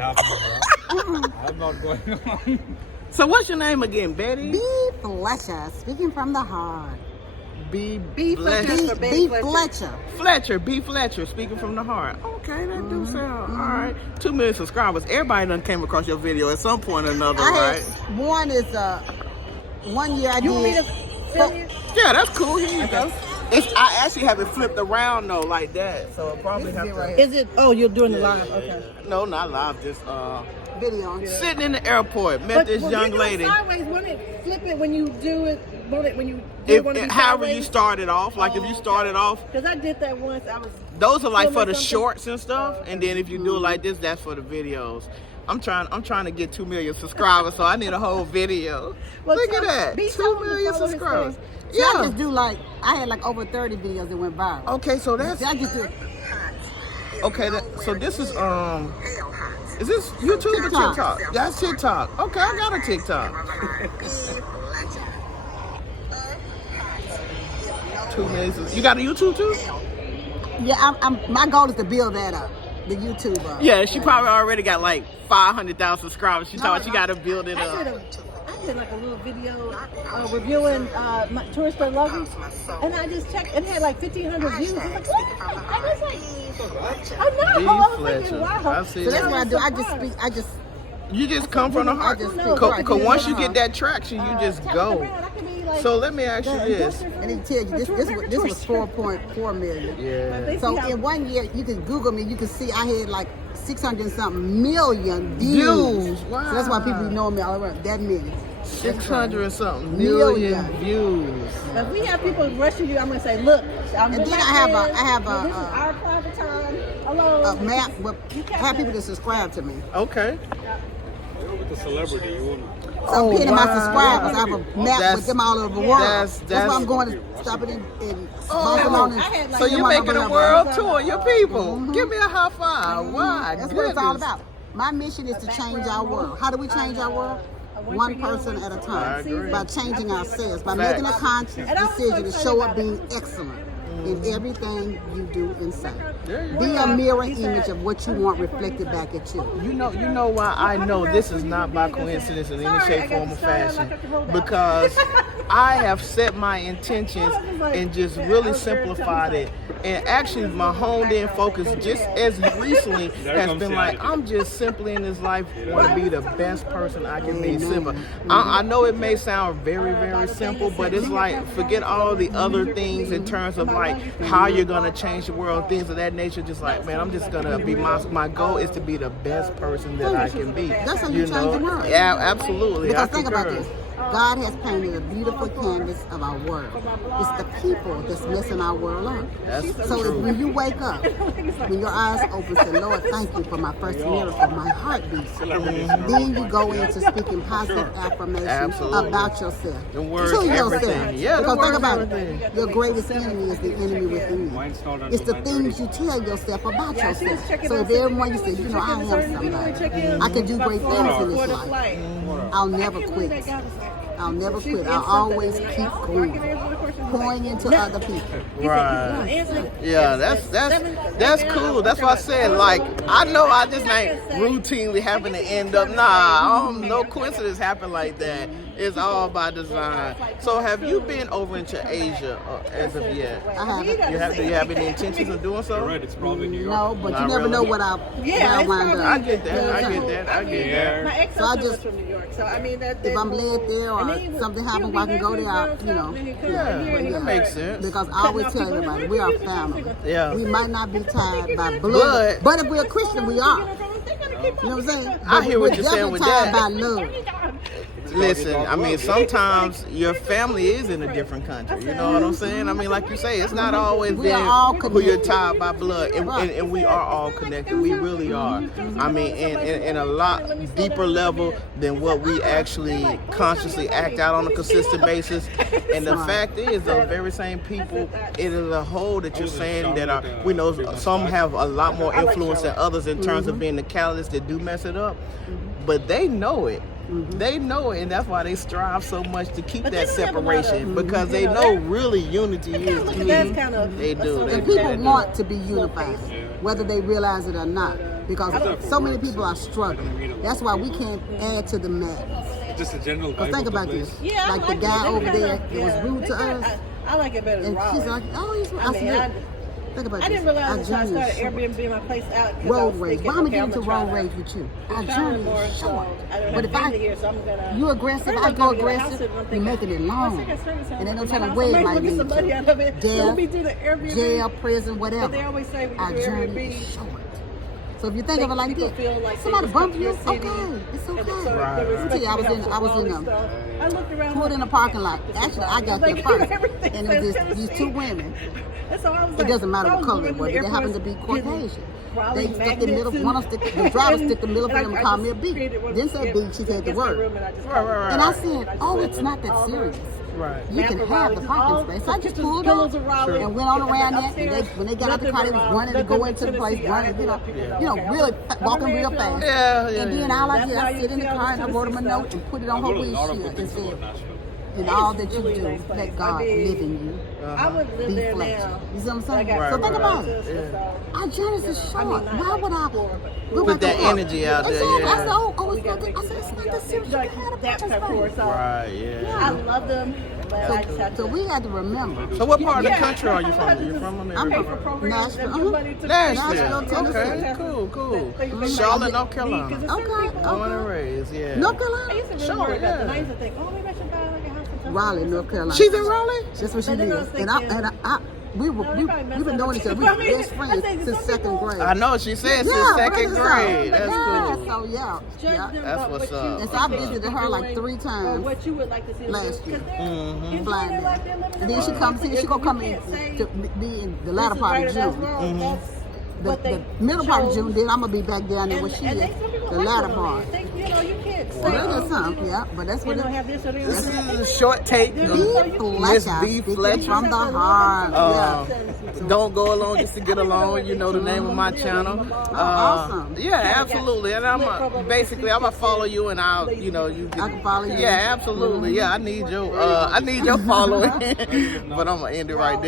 I'm not going on. So what's your name again, Betty? B. Fletcher, speaking from the heart. B. Fletcher. B. Fletcher. Fletcher, B. Fletcher, speaking from the heart. Okay, that do sound all right. 2 million subscribers. Everybody done came across your video at some point or another, right? One is 1 year I You want me to did. fill you? Yeah, that's cool. Here you go. I actually have it flipped around though, like that. So I probably have to. Right. Is it? Oh, you're doing the live. Okay. No, not live. Just Video. sitting in the airport, met this young lady. Sideways, wouldn't it flip it when you do it? Won't it when you do it? However you started off, like if you started off, Because I did that once. I was. those are like for filming the something. shorts and stuff, and then if you do it like this, that's for the videos. I'm trying to get 2 million subscribers, so I need a whole video. Well, Look at so that, be 2 told to million follow his subscribers. page. See, I Yeah. just do I had like over 30 videos that went viral. Okay, so that's See, I just do okay. So this is this YouTube or TikTok. TikTok? That's TikTok. Okay, I got a TikTok. 2 million. You got a YouTube too? Yeah, my goal is to build that up, the YouTube up. Yeah, she probably already got like 500,000 subscribers. She thought she got to build it I up. did like a little video reviewing my tourist for luggage, and I just checked. It had like 1,500 views. I was like, what? I was like, I know. B. I was Fletcher. thinking, wow. I see So that's that. what I do. I just speak. I just You just come from the heart. I just No, speak. Because right. once you get that traction, you just Tap go. around. I could be like So let me ask you the this. endorser And he tell you this was 4.4 million. Yeah. So in 1 year, you can Google me. You can see I had like 600 and something million views. Wow. So that's why people know me all around. That many. 600 and something million views. If we have people rushing you, I'm gonna say, look. I'm And then with my I have friends. a This is our private time. Hello. A map. I have people that subscribe to me. Okay. You're with a celebrity, you won't. So I'm pinning my subscribers. I have a map That's- with them all over the world. that's- That's why I'm going to stop it in Barcelona. I had, like, So and you're making a whatever. world tour, your people. Give me a high five. Why? That's what it's all about. My mission is to change our world. How do we change our world? One person at a I time. agree. By changing ourselves. By Facts. making a conscious decision to show up being excellent in everything you do and say. Be a mirror image of what you want reflected back at you. You know why I know this is not by coincidence in any shape, form, or fashion. Because I have set my intentions and just really simplified it. And actually my honed in focus just as recently has been like, I'm just simply in this life want to be the best person I can be. Simple. I know it may sound very, very simple, but it's like forget all the other things in terms of like how you're gonna change the world, things of that nature. Just like, man, I'm just gonna be my goal is to be the best person that I can be. That's how you change the world. Yeah, absolutely. Because I think about concur. this. God has painted a beautiful canvas of our world. It's the people that's messing our world up. That's So true. when you wake up, when your eyes open, say, Lord, thank you for my first miracle, my heart beats. Then you go into speaking positive affirmations Absolutely. about yourself. The words, to yourself. everything. Yeah, the because words, think about everything. it. Your greatest enemy is the enemy within you. Mine's not It's the until things you tell yourself about Yeah, she was yourself. checking So on if everyone you something. say, She I was am checking somebody. certain I can do great people things in before this the life. flight. I'll never quit. I'll never quit. I'll always keep going. Pouring into other people. Right. Yeah, that's cool. That's why I said, like, I know I just ain't routinely happen to end up. Nah, no coincidence happen like that. It's all by design. So, have you been over into Asia as of yet? I haven't. Do you have any intentions of doing so? You're right, it's probably New York. No, but Not you never really. know what I'll wind I up. get that. I get that. I get that. My ex So I husband was just- from New York, so I mean that. If I'm led there or something happens where I can go there, Yeah, that makes sense. Because I always tell everybody, we are family. Yeah. We might not be tied by blood, but if we're a Christian, we are. You know what I'm saying? I But hear what we're you're saying with definitely tied that. by love. Listen, I mean, sometimes your family is in a different country. You know what I'm saying? I mean, like you say, it's not always We been are all who you're connected. tied by blood, and we are all connected. We really are. I mean, in a lot deeper level than what we actually consciously act out on a consistent basis. And the fact is, those very same people, it is a whole that you're saying that are, we know some have a lot more influence than others in terms of being the catalysts that do mess it up, but they know it. They know it, and that's why they strive so much to keep But that they don't have a lot of, separation because you they know, know that- really unity is the Look at that's key. kind of. They do. And They people do. want to be unified, whether they realize it or not. because so many people are struggling. That's why we can't add to the madness. Just a general vibe. Think of the about place. this. Yeah, like I the guy over there that yeah. was rude to us. I like it better than And Raleigh. she's like, oh, he's I mean, said, think about I this. didn't realize Our until I journey is started short. Airbnb my place out. 'cause I Road was rage. thinking, Why am I okay, getting to gonna road try rage with you? Our trying journey more, is so short. I don't But have if family I, here, so I'm gonna. you aggressive, First I I'm go gonna get a house aggressive, and I'm you thinking, making it once I long. get service, And ain't no I'm telling like, where it I might might get lead some money to. out of it. Jail, Let me do the Airbnb. Jail, prison, But whatever. they always say when Our you do journey is Airbnb, short. So if you think of it like people this, feel like somebody they bump you, respect your okay, city, it's and okay. so they Right, respect right. I was you in- I was all in this a- stuff. I looked around. Pulled in a parking lot. Actually, I got there Like, first, everything and it was says these Tennessee. two women. And so I was It like, doesn't matter I what was color going it was, to the but they happened to be airports, getting Caucasian. Raleigh They stuck the middle, magnets one of them, the driver and- stick the middle and finger I and called me a just beat. created one Didn't say skip beat, she said the against my word. room, and I just Right, called right, it. right. And I And said, just oh, said, it's not that all the serious. Right. You map can of have Raleigh, the just parking all space. the I just pictures, pulled pillows up of Raleigh, and went on around there. And upstairs, when they got out the car, they was nothing running to but go into the place, Tennessee. running, I had to you know, really walking real fast. Yeah, yeah, And then yeah. all I That's did, why I you sit in the see all car this and I wrote him a Tennessee note stuff. and put it I've on her got a lot of windshield good and things about said, Nashville. in all that you really do, nice place. let God I mean, live in you. I would live Be there flex. now. You see what I'm saying? Like I- So think Right, about right. it. Yeah. Our journeys is short. I mean, not Why like would I poor, but go Put back that and forth? energy out there, Exactly. I yeah. said, oh, We it's gotta not make good. I said, this it's not that like serious. You that can have a type parking of poor. space. So Right, I yeah. love them, but I just have So to. we had to remember. So what part of the Yeah. country are you from? You from I'm America? for programs Nashville. and give money to Nashville. Nashville, Okay, Tennessee. cool, cool. They might Charlotte, need- North Carolina. because Okay, certain people- Born and raised, yeah. North I Carolina? used to really Charlotte, worry about them. yeah. I used to think, oh, maybe I should buy like a house in Tuscaloosa. Raleigh, North Carolina. She's in Raleigh? That's where she But then I lives. was And thinking- we've been knowing each other. We've been best friends since second grade. I know, she said since Yeah, second really so. grade. That's Yeah, cool. so yeah. Judge them That's about what's what up. you And so I think they visited should her be like doing, 3 or times what you would like to see them last do. year. 'Cause they're enjoying Flying their there. life, they're living And their then she life. comes here, she gonna come in You can't to say be in the this latter is part right of or that's June. wrong. That's what The they middle part of chose. June, then I'm gonna be back down there And, where she and is. they, some people The like latter that. part. Think, you know, you can't say, Well, there's oh, some, you know, yeah, but that's you what don't it have this or Yes. this. Short take. Be Miss Fletcher, B. speaking Fletcher. from the heart. Yeah. Don't go along just to get along. You know the name of my channel. Awesome. Yeah, absolutely. And I'm basically I'm gonna follow you, and I'll you I can follow you. Yeah, absolutely. Yeah, I need your following. But I'm gonna end it right there.